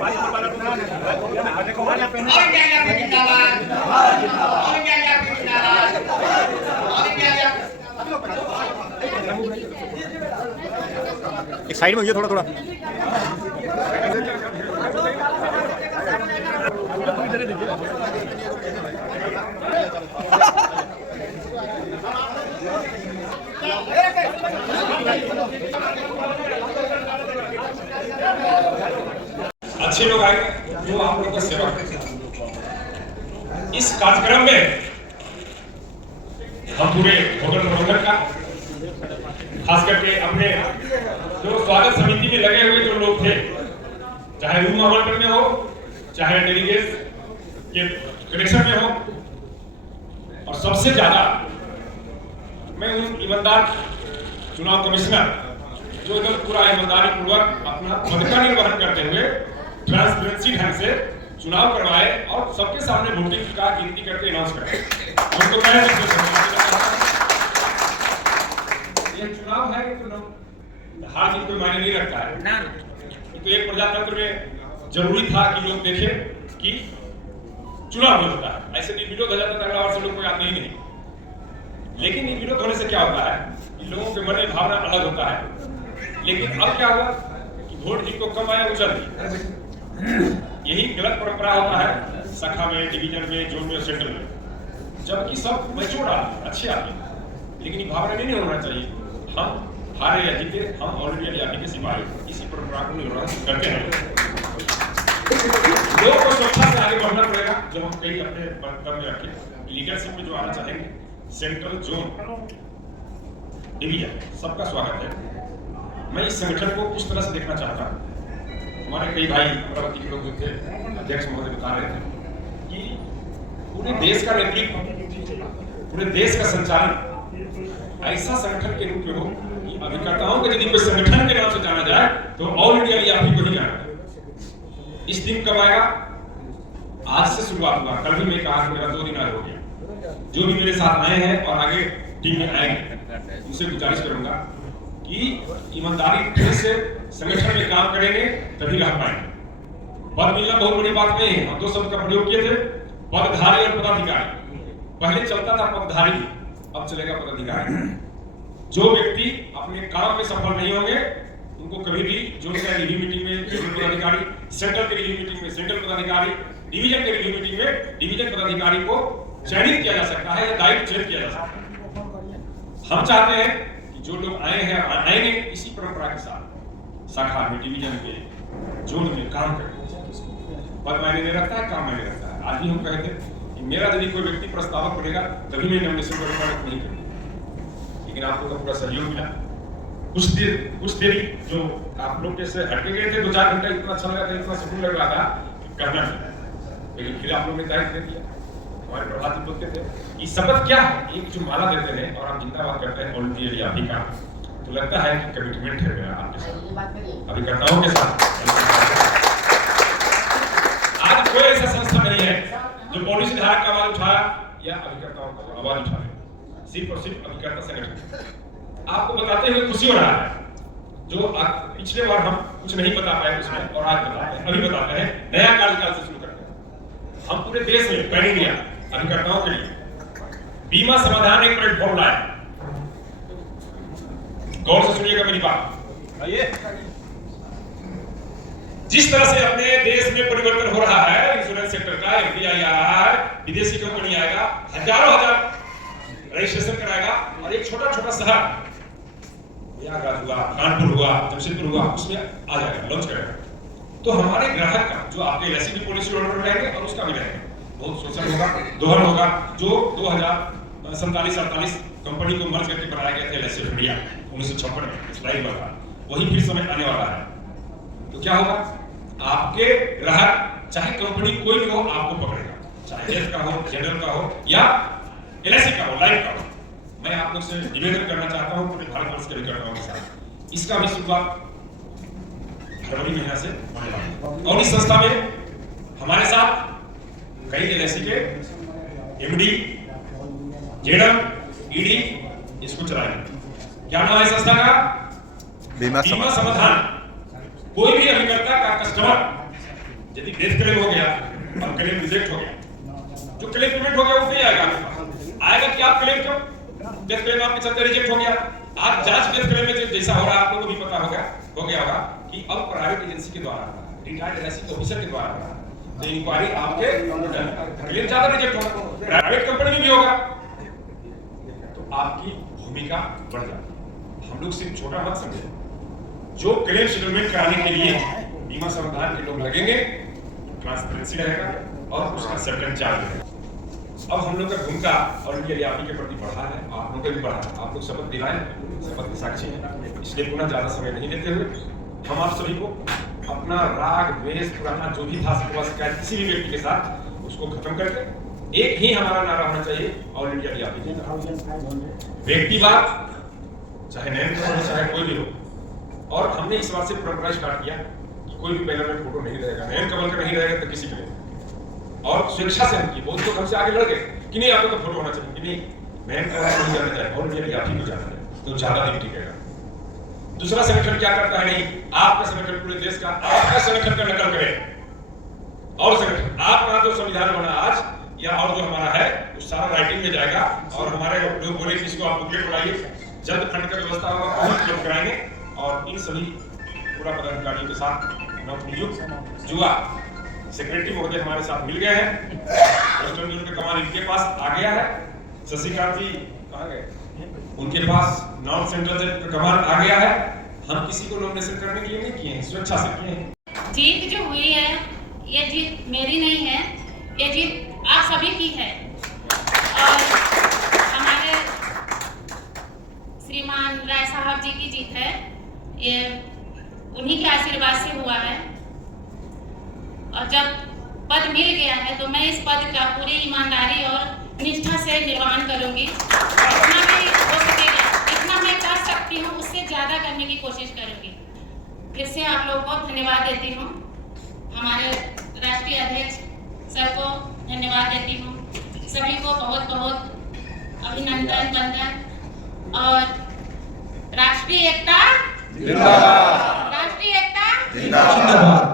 एक साइड में होइए थोड़ा थोड़ा। अच्छे लोग आए जो आप लोगों का सेवा करें। इस कार्यक्रम में हम पूरे होटल प्रबंधन का, खास करके अपने जो स्वागत समिति में लगे हुए जो लोग थे, चाहे रूम आवंटन में हो, चाहे डेलीगेट्स के कनेक्शन में हो, और सबसे ज्यादा मैं उन ईमानदार चुनाव कमिश्नर जो एकदम पूरा ईमानदारी पूर्वक अपना पद का निर्वहन करते हुए ट्रांसपेरेंसी ढंग से चुनाव करवाए और सबके सामने वोटिंग का गिनती करके अनाउंस कराए। उनको मैं ये चुनाव है तो हार जीत कोई मायने नहीं रखता है ना। तो एक प्रजातंत्र में जरूरी था कि लोग देखें कि चुनाव में होता है, ऐसे निर्विरोध हो जाता अगला बार से लोग कोई आते ही नहीं। लेकिन निर्विरोध होने से क्या होता है कि लोगों के मन में भावना अलग होता है। लेकिन अब क्या हुआ कि वोट जिनको कम आया वो चल गई। यही गलत परंपरा होता है शाखा में, डिवीजन में, जोन में, सेंटर में, जबकि सब मैच्योर आदमी अच्छे आदमी, लेकिन ये भावना नहीं होना चाहिए हम हारे या जीते, हम ऑलरेडी आदमी के सिपाही। इसी परंपरा को निर्वहन करते हैं। लोगों को स्वच्छता से आगे बढ़ना पड़ेगा। जब हम कहीं अपने पद में रखें, लीडरशिप में जो आना चाहेंगे, सेंट्रल, जोन, डिवीजन, सबका स्वागत है। मैं इस संगठन को किस तरह से देखना चाहता हूँ। हमारे कई भाई अमरावती के लोग जो थे, अध्यक्ष महोदय बता रहे थे कि पूरे देश का नेतृत्व, पूरे देश का संचालन ऐसा संगठन के रूप में हो कि अभिकर्ताओं को यदि कोई संगठन के नाम से जाना जाए तो ऑल इंडिया ईआरपी को ही जाना जाए। इस दिन कब आएगा? आज से शुरुआत हुआ। कल भी मैं कहा कि मेरा 2 दिन आगे हो गया। जो भी मेरे साथ आए हैं और आगे टीम में आएंगे, उनसे गुजारिश करूंगा कि ईमानदारी से संगठन में काम करेंगे तभी रह पाएंगे। पद मिलना बहुत बड़ी बात नहीं है। हम 2 शब्द का प्रयोग किए थे, पदधारी और पदाधिकारी। पहले चलता था पदधारी, अब चलेगा पदाधिकारी। जो व्यक्ति अपने काम में सफल नहीं होंगे उनको कभी भी जोन का रिव्यू मीटिंग में जोन पदाधिकारी, सेंट्रल के रिव्यू मीटिंग में सेंट्रल पदाधिकारी, डिवीजन के रिव्यू मीटिंग में डिवीजन पदाधिकारी को चयनित किया जा सकता है या दायित्व चयन किया जा सकता है। हम चाहते हैं कि जो लोग आए हैं आएंगे इसी परंपरा के साथ शाखा में, डिवीजन के, जोन में काम करें। पद मायने नहीं रखता है, काम मायने रखता है। आज भी हम कहते हैं कि मेरा यदि कोई व्यक्ति प्रस्तावक बनेगा तभी मैं नॉमिनेशन करूंगा, नहीं करूंगा। लेकिन आप लोग का पूरा सहयोग मिला। कुछ देर जो आप लोग जैसे हटके गए थे 2-4 घंटा, इतना अच्छा लगा था, इतना सुकून लग रहा था कहना नहीं। लेकिन फिर आप लोग ने दायित्व दे दिया। हमारे प्रभात जी बोलते थे कि शपथ क्या है, एक जो माला देते हैं और आप जिंदाबाद करते हैं ऑल इंडिया ईआरपी का, तो लगता है कि कमिटमेंट है मेरा आपके साथ, अभिकर्ताओं के साथ। आज कोई ऐसा संस्था नहीं है जो पॉलिसी धारक का आवाज उठाया या अभिकर्ताओं का आवाज उठाया, सिर्फ और सिर्फ अभिकर्ता संगठन। आपको बताते हुए खुशी हो रहा है जो पिछले बार हम कुछ नहीं बता पाए उसमें, और आज बताते हैं, अभी बताते हैं, नया कार्यकाल से शुरू करते हैं। हम पूरे देश में पैन इंडिया अभिकर्ताओं के लिए बीमा समाधान एक प्लेटफॉर्म लाए। गौर से सुनिएगा मेरी बात। जिस तरह से अपने देश में परिवर्तन हो रहा है, इंश्योरेंस सेक्टर का, एफडीआई आ रहा है, विदेशी कंपनी आएगा, हजारों हजार रजिस्ट्रेशन कराएगा, और एक छोटा छोटा शहर प्रयागराज हुआ, कानपुर हुआ, जमशेदपुर हुआ, उसमें आ जाएगा, लॉन्च करेगा। तो हमारे ग्राहक का जो आपके एलआईसी की पॉलिसी होल्डर रहेंगे और उसका भी रहेगा, बहुत शोषण होगा, दोहन होगा। जो 2047-48 कंपनी को मर्ज करके बनाया गया था एलआईसी ऑफ इंडिया 1956 में, स्लाइड वाला, वही फिर समय आने वाला है। तो क्या होगा? आपके ग्राहक चाहे कंपनी कोई भी हो आपको पकड़ेगा, चाहे हेल्थ का हो, जनरल का हो या एलआईसी का हो, लाइफ का हो। मैं आप लोग से निवेदन करना चाहता हूं पूरे भारतवर्ष के अभिकर्ताओं के साथ, इसका भी शुरुआत फरवरी महीना से होने वाली है। और इस संस्था में हमारे साथ कई एलआईसी के एमडी, जेडम, ईडी इसको चलाएंगे। क्या नाम है संस्था का? बीमा समाधान। कोई भी अभिकर्ता का कस्टमर यदि डेथ क्लेम हो गया और क्लेम रिजेक्ट हो गया, जो क्लेम पेमेंट हो गया वो नहीं आएगा आपके पास। आएगा कि आप क्लेम क्यों, डेथ क्लेम आपके चलते रिजेक्ट हो गया। आप जांच डेथ क्लेम में जैसा हो रहा है आप लोगों को भी पता हो गया होगा कि अब प्राइवेट एजेंसी के द्वारा, रिटायर्ड एलआईसी ऑफिसर के द्वारा तो इंक्वायरी आपके क्लेम ज्यादा रिजेक्ट होगा, प्राइवेट कंपनी में भी होगा, तो आपकी भूमिका बढ़ जाती है। हम लोग सिर्फ छोटा मत समझे, जो क्लेम सेटलमेंट कराने के लिए बीमा संविधान के लोग लगेंगे, ट्रांसपेरेंसी रहेगा और उसका सर्टेन चार्ज रहेगा। अब हम लोग का भूमिका और इनके आपी के प्रति बढ़ा है, आप लोग का भी बढ़ा है। आप लोग शपथ दिलाए, शपथ के साक्षी हैं, इसलिए पुनः ज्यादा समय नहीं लेते हुए हम आप सभी को अपना राग द्वेष पुराना जो भी था शिकायत किसी भी व्यक्ति के साथ उसको खत्म करके एक ही हमारा नारा होना चाहिए, ऑल इंडिया डीआरपी जिंदाबाद। व्यक्तिवाद चाहे नयन कमल हो चाहे कोई भी हो, और हमने इस बात से परंपरा स्टार्ट किया कि कोई भी बैनर में फोटो नहीं रहेगा, नयन कमल का नहीं रहेगा तो किसी का नहीं। और स्वेच्छा से हम की बहुत लोग हमसे आगे लड़ गए कि नहीं आपको तो फोटो होना चाहिए, कि नहीं नयन कमल नहीं जाना चाहिए, ऑल इंडिया डीआरपी को जाना है तो ज्यादा दिन टिकेगा। दूसरा संगठन क्या करता है, नहीं आपका संगठन पूरे देश का आपका संगठन का नकल करे, और संगठन आपका जो संविधान बना आज या और जो हमारा है वो सारा राइटिंग में जाएगा, और हमारे लोग बोले कि इसको आप बुकलेट बनाइए, जल्द फंड का व्यवस्था होगा वो उपलब्ध कराएंगे। और इन सभी पूरा पदाधिकारियों के साथ नवनियुक्त युवा सेक्रेटरी महोदय हमारे साथ मिल गए हैं, वेस्टर्न जोन का कमान इनके पास आ गया है, शशिकांत जी कहाँ गए, उनके पास नॉर्थ सेंट्रल का कमान आ गया है। हम किसी को नॉमिनेशन करने के लिए नहीं किए हैं, स्वेच्छा से किए हैं। जीत जो हुई है ये जीत मेरी नहीं है, ये जीत आप सभी की है, और हमारे श्रीमान राय साहब जी की जीत है, ये उन्हीं के आशीर्वाद से हुआ है। और जब पद मिल गया है तो मैं इस पद का पूरी ईमानदारी और निष्ठा से निर्वहन करूंगी, जितना भी हो सकेगा, जितना मैं कर सकती हूँ उससे ज़्यादा करने की कोशिश करूंगी। फिर से आप लोगों को धन्यवाद देती हूँ, हमारे राष्ट्रीय अध्यक्ष सर को धन्यवाद देती हूँ, सभी को बहुत बहुत अभिनंदन वंदन। और राष्ट्रीय एकता जिंदाबाद, राष्ट्रीय एकता जिंदाबाद।